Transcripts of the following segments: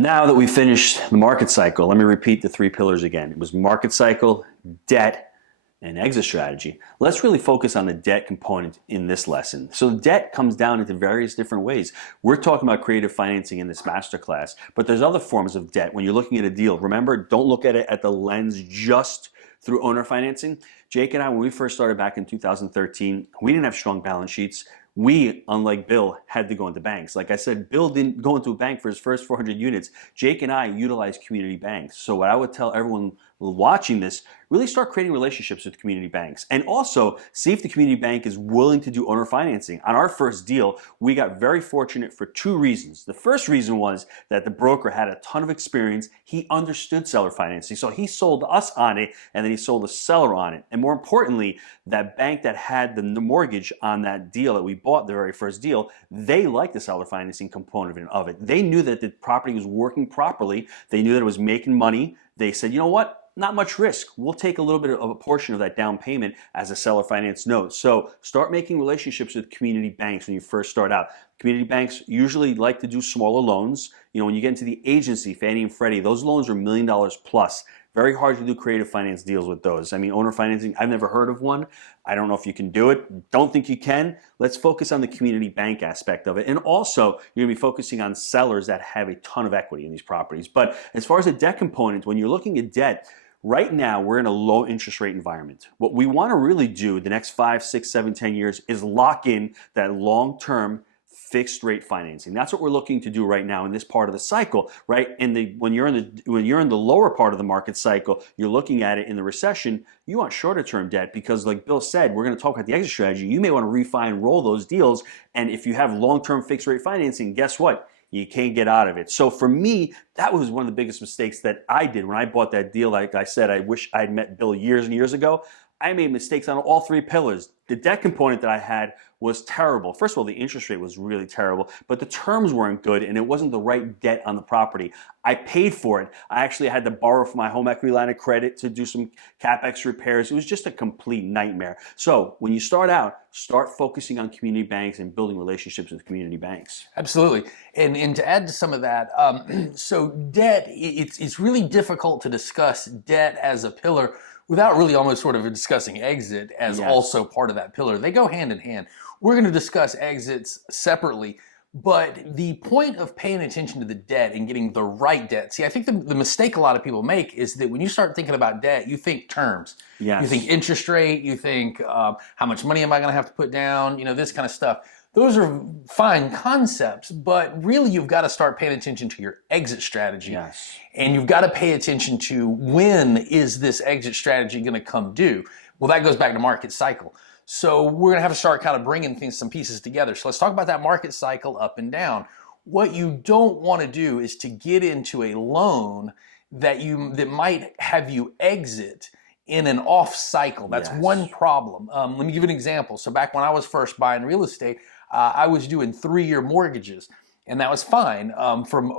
Now that we've finished the market cycle, let me repeat the three pillars again. It was market cycle, debt, and exit strategy. Let's really focus on the debt component in this lesson. So debt comes down into various different ways. We're talking about creative financing in this masterclass, but there's other forms of debt. When you're looking at a deal, remember, don't look at it at the lens just through owner financing. Jake and I, when we first started back in 2013, we didn't have strong balance sheets. We, unlike Bill, had to go into banks. Like I said, Bill didn't go into a bank for his first 400 units. Jake and I utilized community banks. So what I would tell everyone watching this, really start creating relationships with community banks. And also, see if the community bank is willing to do owner financing. On our first deal, we got very fortunate for two reasons. The first reason was that the broker had a ton of experience. He understood seller financing. So he sold us on it, and then he sold the seller on it. And more importantly, that bank that had the mortgage on that deal that we bought, the very first deal, they liked the seller financing component of it. They knew that the property was working properly. They knew that it was making money. They said, you know what? Not much risk. We'll take a little bit of a portion of that down payment as a seller finance note. So start making relationships with community banks when you first start out. Community banks usually like to do smaller loans. You know, when you get into the agency, Fannie and Freddie, those loans are $1 million plus. Very hard to do creative finance deals with those. I mean, owner financing, I've never heard of one. I don't know if you can do it. Don't think you can. Let's focus on the community bank aspect of it. And also, you're gonna be focusing on sellers that have a ton of equity in these properties. But as far as the debt component, when you're looking at debt, right now, we're in a low interest rate environment. What we want to really do the next 5, 6, 7, 10 years is lock in that long-term fixed rate financing. That's what we're looking to do right now in this part of the cycle, right? When you're in the lower part of the market cycle, you're looking at it in the recession, you want shorter term debt because like Bill said, we're going to talk about the exit strategy. You may want to refi and roll those deals. And if you have long-term fixed rate financing, guess what? You can't get out of it. So for me, that was one of the biggest mistakes that I did when I bought that deal. Like I said, I wish I'd met Bill years and years ago. I made mistakes on all three pillars. The debt component that I had was terrible. First of all, the interest rate was really terrible, but the terms weren't good and it wasn't the right debt on the property. I paid for it. I actually had to borrow from my home equity line of credit to do some CapEx repairs. It was just a complete nightmare. So when you start out, start focusing on community banks and building relationships with community banks. Absolutely. And to add to some of that, so debt, it's really difficult to discuss debt as a pillar without really almost sort of discussing exit as also part of that pillar. They go hand in hand. We're going to discuss exits separately, but the point of paying attention to the debt and getting the right debt. See, I think the mistake a lot of people make is that when you start thinking about debt, you think terms. Yes. You think interest rate, you think how much money am I going to have to put down, you know, this kind of stuff. Those are fine concepts, but really you've got to start paying attention to your exit strategy. Yes. And you've got to pay attention to when is this exit strategy going to come due. Well, that goes back to market cycle. So we're going to have to start kind of bringing some pieces together. So let's talk about that market cycle up and down. What you don't want to do is to get into a loan that might have you exit in an off cycle. That's one problem. Let me give you an example. So back when I was first buying real estate, I was doing 3-year mortgages, and that was fine. From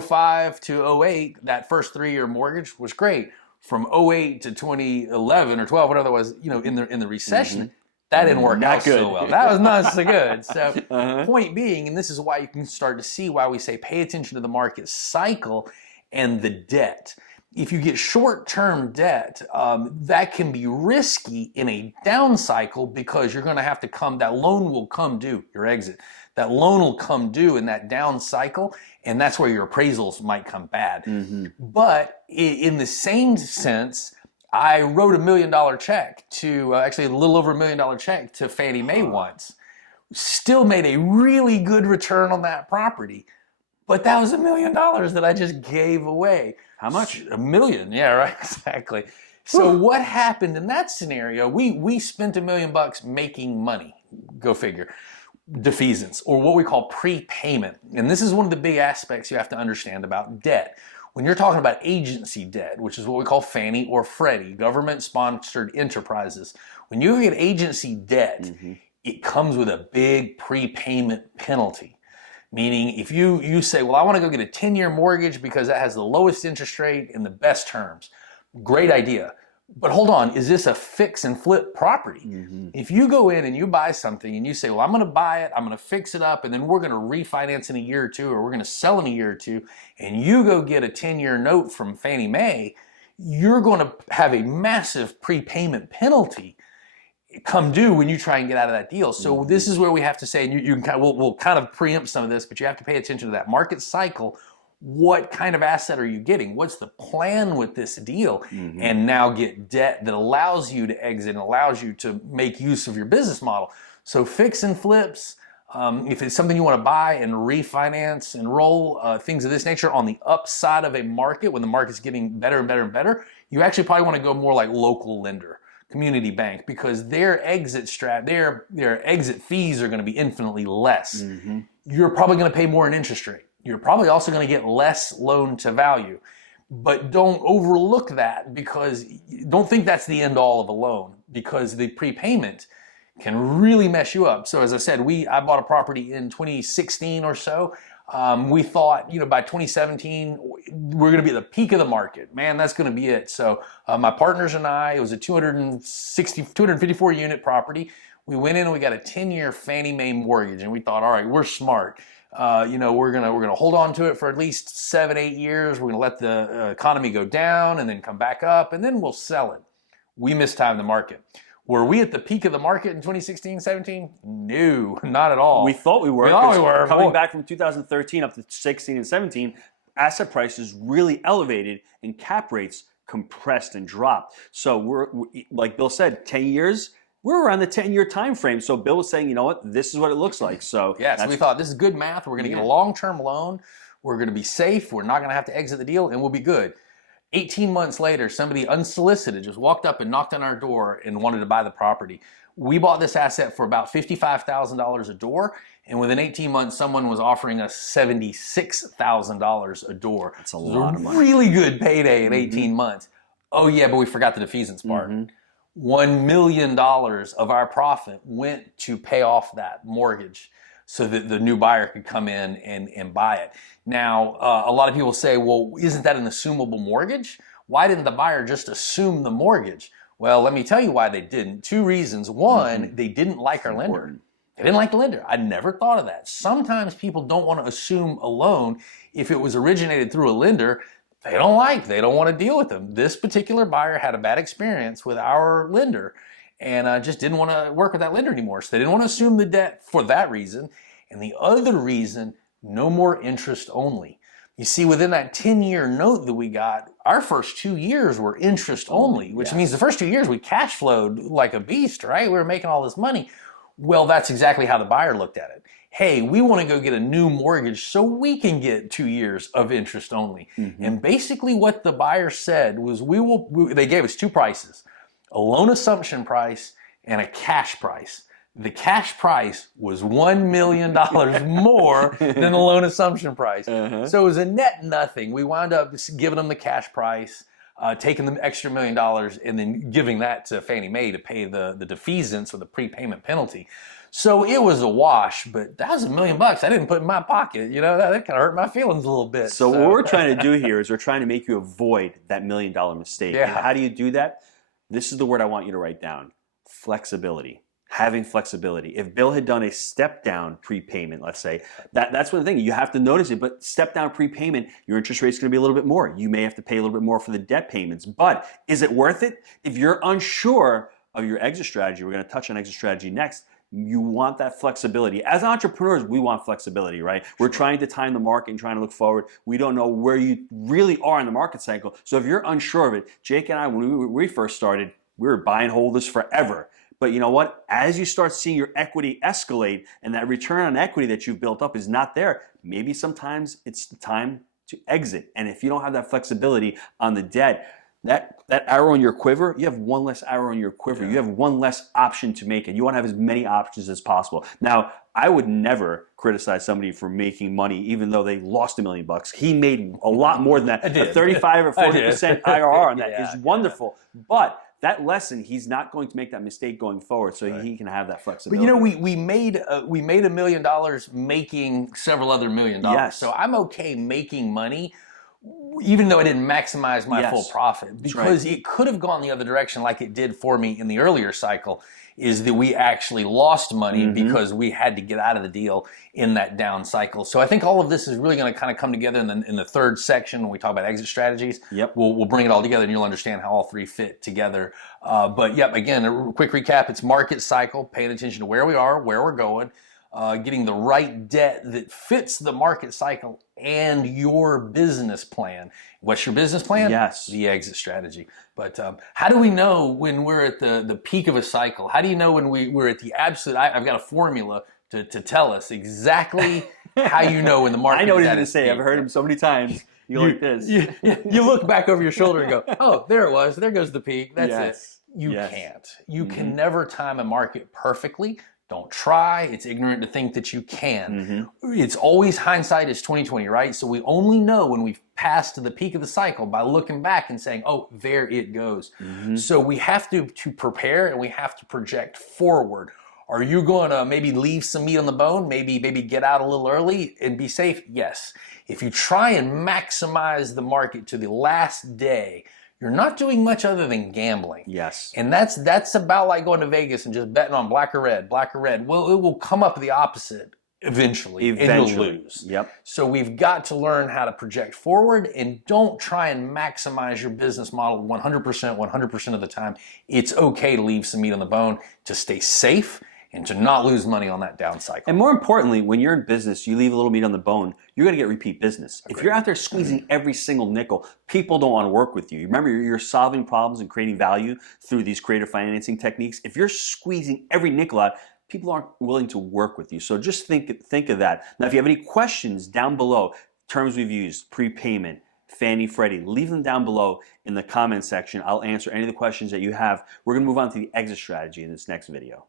05 to 08, that first 3-year mortgage was great. From 08 to 2011 or 12, whatever it was, you know, in the recession, that didn't work out so well. That was not so good. So point being, and this is why you can start to see why we say pay attention to the market cycle and the debt. If you get short-term debt, that can be risky in a down cycle because you're going to have to that loan will come due, your exit. That loan will come due in that down cycle, and that's where your appraisals might come bad. But in the same sense, I wrote $1 million check to, actually a little over $1 million check to Fannie Mae once. Still made a really good return on that property. But that was $1 million that I just gave away. How much? $1 million. Yeah, right. Exactly. So what happened in that scenario? We spent $1 million making money. Go figure. Defeasance, or what we call prepayment. And this is one of the big aspects you have to understand about debt. When you're talking about agency debt, which is what we call Fannie or Freddie, government-sponsored enterprises, when you get agency debt, it comes with a big prepayment penalty. Meaning if you say, well, I want to go get a 10-year mortgage because that has the lowest interest rate and the best terms. Great idea. But hold on, is this a fix and flip property? If you go in and you buy something and you say, well, I'm going to buy it, I'm going to fix it up, and then we're going to refinance in a year or two, or we're going to sell in a year or two, and you go get a 10-year note from Fannie Mae, you're going to have a massive prepayment penalty come due when you try and get out of that deal. So this is where we have to say, and you can we'll kind of preempt some of this, but you have to pay attention to that market cycle. What kind of asset are you getting? What's the plan with this deal? And now get debt that allows you to exit and allows you to make use of your business model. So fix and flips, if it's something you want to buy and refinance and roll, things of this nature on the upside of a market, when the market's getting better and better and better, you actually probably want to go more like local lender, community bank, because their exit their exit fees are going to be infinitely less. You're probably going to pay more in interest rate. You're probably also going to get less loan to value. But don't overlook that, because don't think that's the end all of a loan, because the prepayment can really mess you up. So as I said, I bought a property in 2016 or so. We thought, by 2017, we're going to be at the peak of the market. Man, that's going to be it. So my partners and I, it was a 254 unit property. We went in and we got a 10-year Fannie Mae mortgage, and we thought, all right, we're smart. We're gonna hold on to it for at least 7-8 years. We're gonna let the economy go down and then come back up, and then we'll sell it. We mistimed the market. Were we at the peak of the market in 2016, 17? No, not at all. We thought we were. We thought we were. Coming back from 2013 up to 16 and 17, asset prices really elevated and cap rates compressed and dropped. So we're like Bill said, 10 years. We're around the 10-year time frame. So Bill was saying, you know what, this is what it looks like. So yes, we thought this is good math. We're going to get a long-term loan. We're going to be safe. We're not going to have to exit the deal, and we'll be good. 18 months later, somebody unsolicited just walked up and knocked on our door and wanted to buy the property. We bought this asset for about $55,000 a door, and within 18 months, someone was offering us $76,000 a door. That's a lot of money. Really good payday in 18 months. Oh yeah, but we forgot the defeasance part. $1 million of our profit went to pay off that mortgage so that the new buyer could come in and buy it. Now, a lot of people say, well, isn't that an assumable mortgage? Why didn't the buyer just assume the mortgage? Well, let me tell you why they didn't. 2 reasons. One, they didn't like our lender. They didn't like the lender. I never thought of that. Sometimes people don't want to assume a loan if it was originated through a lender they don't want to deal with them. This particular buyer had a bad experience with our lender and just didn't want to work with that lender anymore. So they didn't want to assume the debt for that reason. And the other reason, no more interest only. You see, within that 10-year note that we got, our first 2 years were interest only, which means the first 2 years we cash flowed like a beast, right? We were making all this money. Well, that's exactly how the buyer looked at it. Hey, we want to go get a new mortgage so we can get 2 years of interest only. And basically what the buyer said was they gave us 2 prices, a loan assumption price and a cash price. The cash price was $1 million more than the loan assumption price. So it was a net nothing. We wound up giving them the cash price, taking the extra $1 million and then giving that to Fannie Mae to pay the defeasance or the prepayment penalty. So it was a wash, but that was $1 million I didn't put in my pocket. That kind of hurt my feelings a little bit. So what we're trying to do here is we're trying to make you avoid that $1 million mistake. Yeah. And how do you do that? This is the word I want you to write down. Flexibility. Having flexibility. If Bill had done a step down prepayment, let's say, that's one thing. You have to notice it, but step down prepayment, your interest rate is going to be a little bit more. You may have to pay a little bit more for the debt payments, but is it worth it? If you're unsure of your exit strategy, we're going to touch on exit strategy next, you want that flexibility. As entrepreneurs, we want flexibility, right? We're trying to time the market and trying to look forward. We don't know where you really are in the market cycle. So if you're unsure of it, Jake and I, when we first started, we were buy and hold this forever. But you know what? As you start seeing your equity escalate and that return on equity that you've built up is not there, maybe sometimes it's the time to exit. And if you don't have that flexibility on the debt, that arrow in your quiver, you have one less arrow in your quiver. You have one less option to make, and you want to have as many options as possible. Now, I would never criticize somebody for making money, even though they lost $1 million. He made a lot more than that. A 35 or 40% IRR on that is wonderful. But that lesson, he's not going to make that mistake going forward, so he can have that flexibility. But we made $1 million making several other $1 million. Yes. So I'm okay making money even though I didn't maximize my Yes. full profit, because it could have gone the other direction like it did for me in the earlier cycle, is that we actually lost money because we had to get out of the deal in that down cycle. So I think all of this is really going to kind of come together in the third section when we talk about exit strategies. Yep. We'll bring it all together and you'll understand how all three fit together. But yep, again, a quick recap. It's market cycle, paying attention to where we are, where we're going, getting the right debt that fits the market cycle and your business plan. What's your business plan? Yes. The exit strategy. But how do we know when we're at the peak of a cycle? How do you know when we're at the absolute? I've got a formula to tell us exactly how you know when the market I know what is he's at going to its say. peak. I've heard him so many times. You like this. You look back over your shoulder and go, oh, there it was. There goes the peak. That's Yes. it. You Yes. can't. You can never time a market perfectly. Don't try. It's ignorant to think that you can. It's always hindsight is 20/20, right? So we only know when we've passed the peak of the cycle by looking back and saying, oh, there it goes. So we have to prepare and we have to project forward. Are you going to maybe leave some meat on the bone? Maybe get out a little early and be safe? Yes. If you try and maximize the market to the last day, you're not doing much other than gambling. Yes. And that's about like going to Vegas and just betting on black or red, black or red. Well, it will come up the opposite eventually. And you'll lose. Yep. So we've got to learn how to project forward and don't try and maximize your business model 100% of the time. It's okay to leave some meat on the bone to stay safe and to not lose money on that down cycle. And more importantly, when you're in business, you leave a little meat on the bone, you're going to get repeat business. If you're out there squeezing every single nickel, people don't want to work with you. Remember, you're solving problems and creating value through these creative financing techniques. If you're squeezing every nickel out, people aren't willing to work with you. So just think of that. Now, if you have any questions down below, terms we've used, prepayment, Fannie, Freddie, leave them down below in the comment section. I'll answer any of the questions that you have. We're going to move on to the exit strategy in this next video.